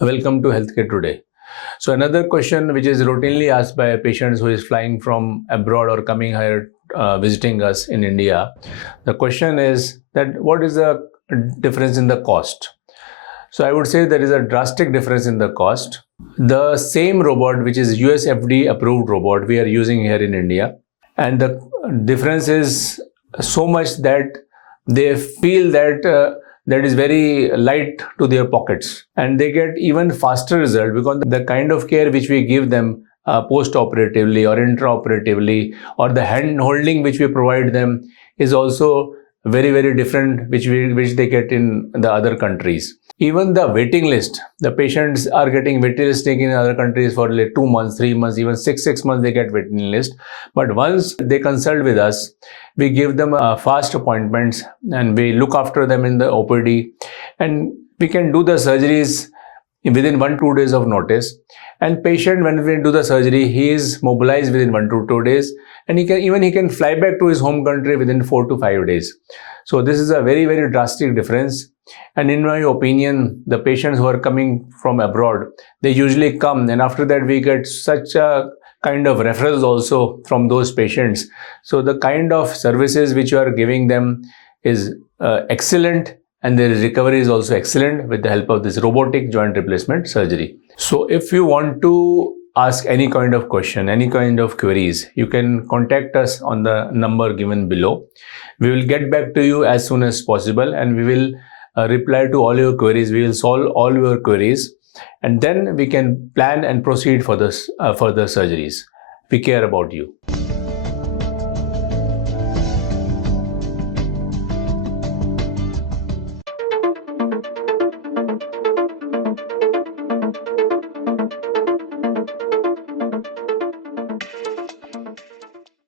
Welcome to Healthcare Today. So another question which is routinely asked by patients who is flying from abroad or coming here visiting us in India, the question is that what is the difference in the cost? So I would say there is a drastic difference in the cost. The same robot, which is US FDA approved robot, we are using here in India, and the difference is so much that they feel that that is very light to their pockets, and they get even faster result because the kind of care which we give them post-operatively or intraoperatively, or the hand holding which we provide them is also very different which they get in the other countries. Even the waiting list, the patients are getting waiting list taken in other countries for like 2 months, 3 months, even 6 months they get waiting list. But once they consult with us, we give them fast appointments and we look after them in the OPD, and we can do the surgeries within 1-2 days of notice. And patient, when we do the surgery, he is mobilized within 1 to 2 days, and he can fly back to his home country within 4 to 5 days. So this is a very drastic difference. And in my opinion, the patients who are coming from abroad, they usually come, and after that we get such a kind of referrals also from those patients. So the kind of services which you are giving them is excellent, and their recovery is also excellent with the help of this robotic joint replacement surgery. So if you want to ask any kind of question, any kind of queries, you can contact us on the number given below. We will get back to you as soon as possible, and we will reply to all your queries. We will solve all your queries, and then we can plan and proceed for this further surgeries. We care about you.